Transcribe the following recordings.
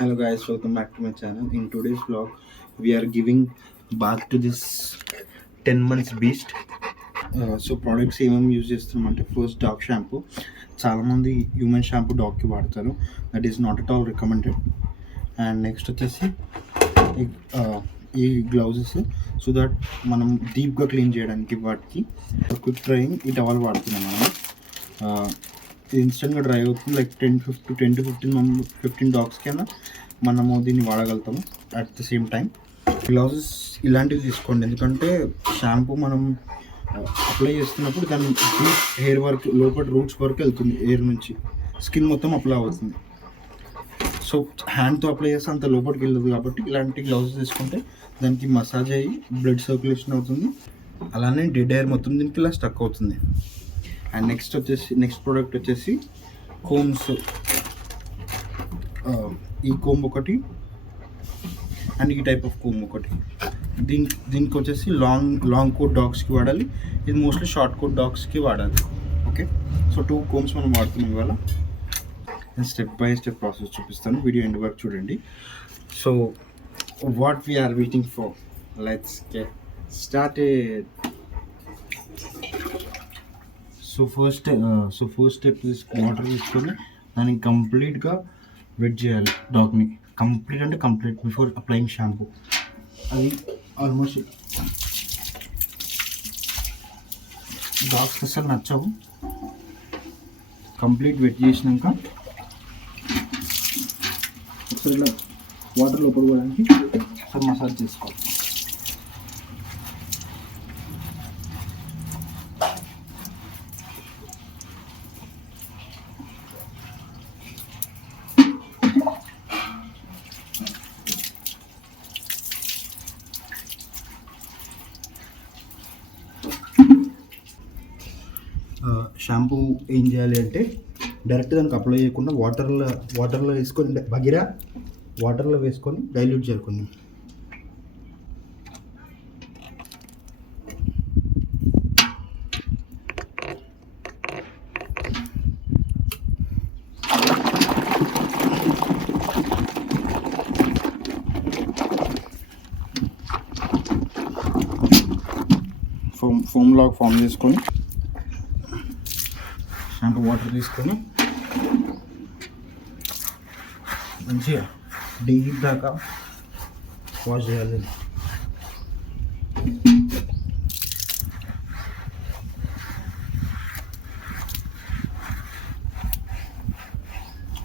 Hello guys, welcome back to my channel. In today's vlog, we are giving bath to this 10 months beast. So products ఏమేమి యూజ్ చేస్తున్నామంటే first dog shampoo. చాలామంది human shampoo డాగ్కి వాడతారు. That is not at all recommended. And next వచ్చేసి ఈ gloves, so that మనం డీప్గా క్లీన్ చేయడానికి వాటికి క్విక్ డ్రైయింగ్ ఈ టవల్ వాడుతున్నాం మనం. ఇది ఇన్స్టెంట్గా డ్రై అవుతుంది. లైక్ 10 to 15 డాగ్స్కి అయినా మనము దీన్ని వాడగలుగుతాము. At the same time gloves ఇలాంటివి తీసుకోండి, ఎందుకంటే షాంపూ మనం అప్లై చేస్తున్నప్పుడు దాని డీప్ హెయిర్ వరకు లోపల రూట్స్ వరకు వెళ్తుంది. ఎయిర్ నుంచి స్కిన్ మొత్తం అప్లై అవుతుంది. సో హ్యాండ్తో అప్లై చేస్తే అంత లోపలికి వెళ్ళదు, కాబట్టి ఇలాంటి గ్లౌజెస్ తీసుకుంటే దానికి మసాజ్ అయ్యి బ్లడ్ సర్క్యులేషన్ అవుతుంది. అలానే డెడ్ ఎయిర్ మొత్తం దీనికి ఇలా స్టక్ అవుతుంది. అండ్ నెక్స్ట్ ప్రోడక్ట్ వచ్చేసి కోమ్స్. ఈ కోమ్ ఒకటి అండ్ ఈ టైప్ ఆఫ్ కోమ్ ఒకటి. దీనికి వచ్చేసి లాంగ్ కోట్ డాగ్స్కి వాడాలి, ఇది మోస్ట్లీ షార్ట్ కోట్ డాగ్స్కి వాడాలి. ఓకే, సో 2 కోమ్స్ మనం వాడుతున్నాం ఇవాళ. నేను స్టెప్ బై స్టెప్ ప్రాసెస్ చూపిస్తాను, వీడియో ఎండ్ వరకు చూడండి. So what we are waiting for, let's get started. So first step water తీసుకొని దాన్ని కంప్లీట్గా వెట్ చేయాలి డాగ్ని. Complete before applying shampoo. అది ఆల్మోస్ట్ డాగ్స్ అసలు నచ్చవు. కంప్లీట్ వెట్ చేసినాక ఒకసారి ఇలా వాటర్ లోపల పోవడానికి ఒకసారి మసాజ్ చేసుకోవాలి. షాంపూ ఏం చేయాలి అంటే డైరెక్ట్ దానికి అప్లై చేయకుండా వాటర్లో వేసుకొని బగీరా వాటర్లో వేసుకొని డైల్యూట్ చేయాలి కొన్ని. ఫోమ్ లాగా ఫామ్ చేసుకొని షాంపూ వాటర్ తీసుకొని మంచిగా డీప్ దాకా వాష్ చేయాలి.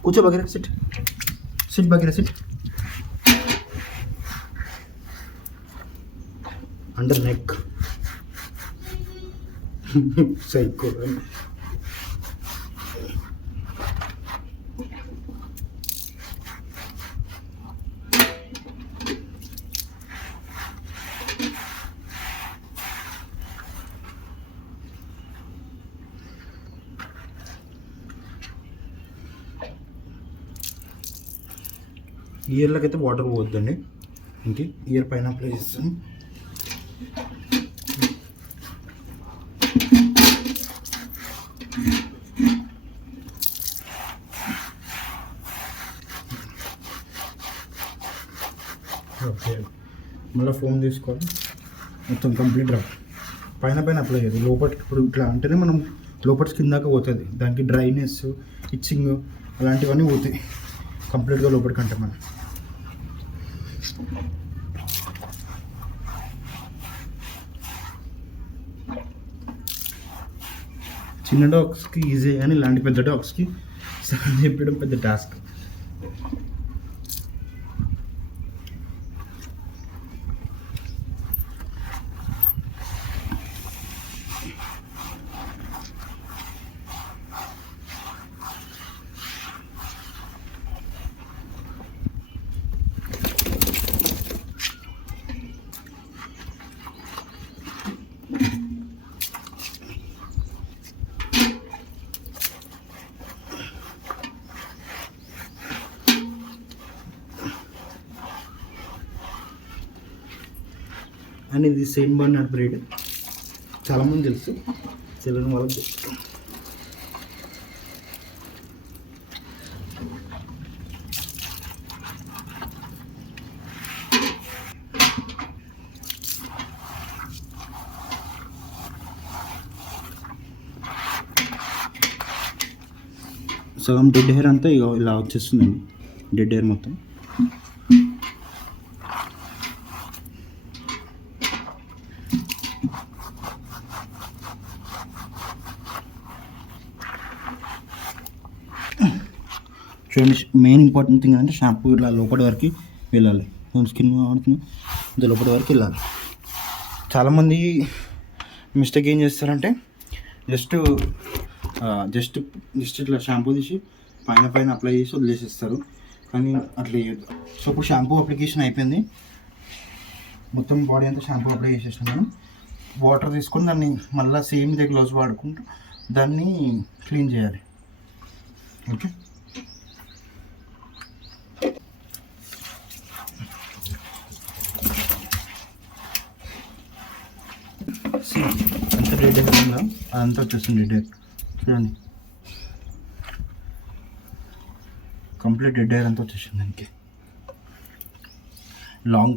కూర్చో Bagheera, sit Bagheera, sit. Under neck సైకో. ఇయర్లకైతే వాటర్ పోవద్దండి, ఇంకే ఇయర్ పైన అప్లై చేస్తాను. ఓకే, మళ్ళీ ఫోన్ తీసుకోవాలి, మొత్తం కంప్లీట్ రా పైన అప్లై చేయాలి. లోపలికి ఇప్పుడు ఇట్లా అంటేనే మనం లోపలికి కిందాక పోతుంది, దానికి డ్రైనెస్, ఇచ్చింగ్ అలాంటివన్నీ పోతాయి కంప్లీట్గా లోపలికి. అంటే మనం చిన్న డాగ్స్కి ఈజీ, కానీ ఇలాంటి పెద్ద డాగ్స్కి చెప్పడం పెద్ద టాస్క్. అండ్ ఇది సేమ్ బర్నర్ బ్రీడ్, చాలామంది తెలుసు, తెలియని వాళ్ళకి తెలుసు. సగం డెడ్ హెయిర్ అంతా ఇక ఇలా వచ్చేస్తుందండి, డెడ్ హెయిర్ మొత్తం. చూడండి, మెయిన్ ఇంపార్టెంట్ థింగ్ అంటే షాంపూ ఇట్లా లోపలి వరకు వెళ్ళాలి, స్కిన్ ఆడుతుంది ఇది లోపలి వరకు వెళ్ళాలి. చాలామంది మిస్టేక్ ఏం చేస్తారంటే జస్ట్ జస్ట్ జస్ట్ ఇట్లా షాంపూ తీసి పైన అప్లై చేసి వదిలేసేస్తారు, కానీ అట్లా చేయొద్దు. సో ఇప్పుడు షాంపూ అప్లికేషన్ అయిపోయింది, మొత్తం బాడీ అంతా షాంపూ అప్లై చేసేసినాను. వాటర్ తీసుకొని దాన్ని మళ్ళీ సేమ్ ఇదే గ్లౌజ్ వాడుకుంటూ దాన్ని క్లీన్ చేయాలి. ఓకే, ఎంత డెడ్ హెయిర్ ఉందో అదంతా వచ్చేస్తుంది డెడ్ హెయిర్. చూడండి, కంప్లీట్ డెడ్ హెయిర్ అంతా వచ్చేసింది దానికి. లాంగ్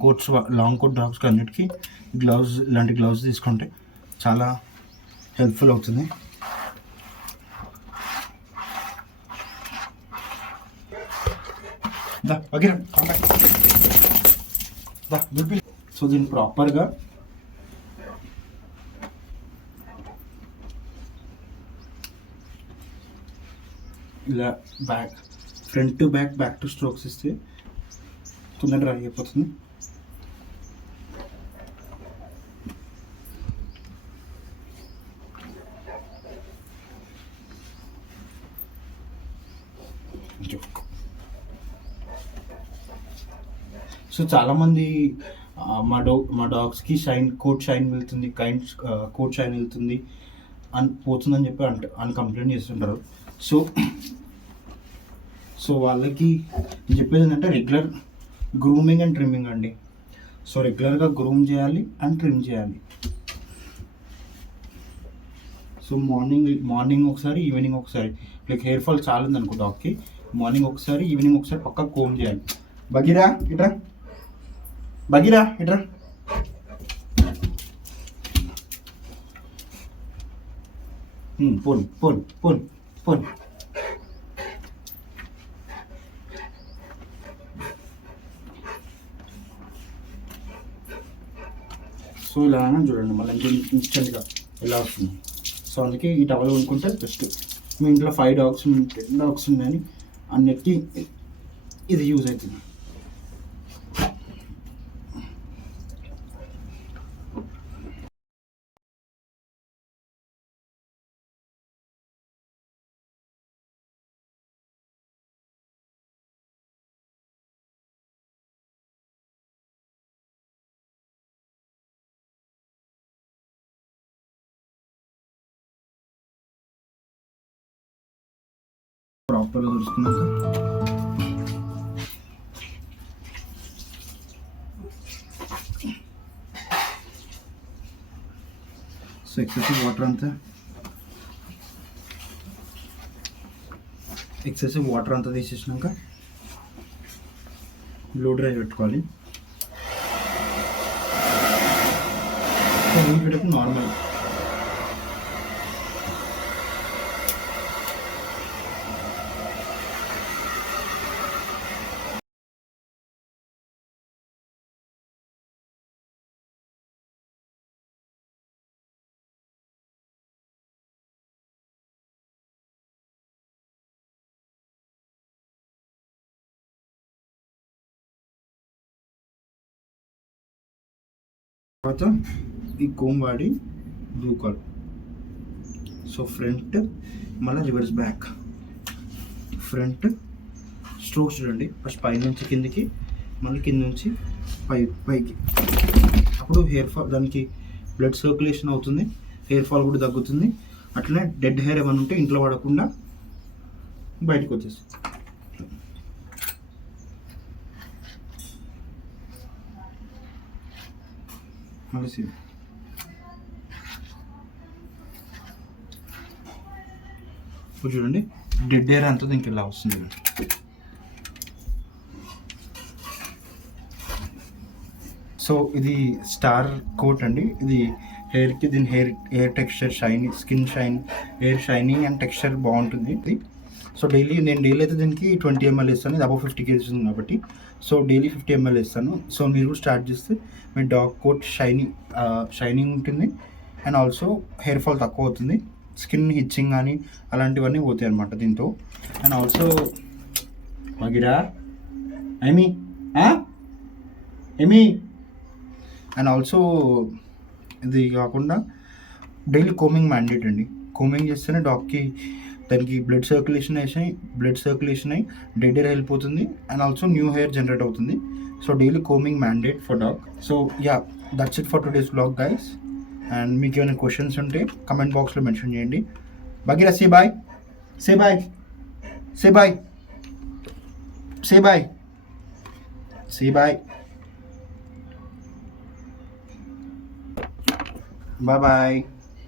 కోట్ డాగ్స్కి అన్నిటికీ గ్లౌజ్, ఇలాంటి గ్లౌజ్ తీసుకుంటే చాలా హెల్ప్ఫుల్ అవుతుంది. సో దీన్ని ప్రాపర్గా ఇలా front to back to strokes ఇస్తే తొందరగా డ్రై అయిపోతుంది. సో చాలామంది మా డాగ్స్కి కోట్ షైన్ వెళ్తుంది, కోట్ షైన్ వెళ్తుంది అని పోతుందని చెప్పి అని కంప్లైంట్ చేస్తుంటారు. సో వాళ్ళకి చెప్పేది ఏంటంటే రెగ్యులర్ గ్రూమింగ్ అండ్ ట్రిమ్మింగ్ అండి. సో రెగ్యులర్గా గ్రూమ్ చేయాలి అండ్ ట్రిమ్ చేయాలి. సో మార్నింగ్ ఒకసారి, ఈవినింగ్ ఒకసారి. లైక్ హెయిర్ ఫాల్ చాలా ఉంది అనుకో డాగ్కి, మార్నింగ్ ఒకసారి, ఈవినింగ్ ఒకసారి పక్కా కోమ్ చేయాలి. బగీరా ఇట్రా, బగీరా ఇట్రా. Phone phone phone phone. So ఇలా చూడండి మళ్ళీ ఇన్స్టెంట్గా ఇలా వస్తుంది. సో అందుకే ఈ టవల్ కొనుక్కుంటే బెస్ట్. మీ ఇంట్లో 5 డాగ్స్ 10 డాగ్స్ ఉన్నాయని అన్నిటికీ ఇది యూజ్ అవుతుంది. ప్రాపర్గా చూసుకున్నాక సో ఎక్సెసివ్ వాటర్ అంతా తీసేసినాక బ్లో డ్రై పెట్టుకోవాలి. నార్మల్ తర్వాత ఈ కోమ్ వాడి దూకాలి. సో ఫ్రంట్ మళ్ళీ రివర్స్ బ్యాక్, ఫ్రంట్ స్ట్రోక్స్ చూడండి, ఫస్ట్ పై నుంచి కిందికి, మళ్ళీ కింద నుంచి పైకి. అప్పుడు హెయిర్ ఫాల్, దానికి బ్లడ్ సర్క్యులేషన్ అవుతుంది, హెయిర్ ఫాల్ కూడా తగ్గుతుంది. అట్లనే డెడ్ హెయిర్ ఏమైనా ఉంటే ఇంట్లో పడకుండా బయటకు వచ్చేసి. మళ్ళీ సేమ్ ఇప్పుడు చూడండి, డెడ్ హెయిర్ అంతా దీనికి ఇలా వస్తుంది. సో ఇది స్టార్ కోట్ అండి. ఇది హెయిర్కి, దీని hair texture shiny, skin hair shining and texture బాగుంటుంది ఇది. సో నేను డైలీ అయితే దీనికి 20 ml ఇస్తాను. ఇది అబౌవ్ 50 kgs ఉంది కాబట్టి. సో డైలీ 50 ml ఇస్తాను. సో మీరు స్టార్ట్ చేస్తే మీ డాగ్ కోట్ షైనింగ్ ఉంటుంది అండ్ ఆల్సో హెయిర్ ఫాల్ తక్కువ అవుతుంది. స్కిన్ హిచ్చింగ్ కానీ అలాంటివన్నీ పోతాయి అనమాట దీంతో. అండ్ ఆల్సో బగీరా ఏమి ఏమి అండ్ ఆల్సో ఇది కాకుండా డైలీ కోమింగ్ మ్యాండేట్ అండి. కోమింగ్ చేస్తేనే డాగ్కి దానికి బ్లడ్ సర్క్యులేషన్ అయ్యి డెడ్ హెయిర్ వెళ్ళిపోతుంది and also new hair generate అవుతుంది. So daily combing mandate for dog. So yeah, that's it for today's vlog guys. And మీకు ఏమైనా క్వశ్చన్స్ ఉంటే కమెంట్ బాక్స్లో మెన్షన్ చేయండి. Bagheera say bye, say bye, say bye, say bye, say bye, bye bye.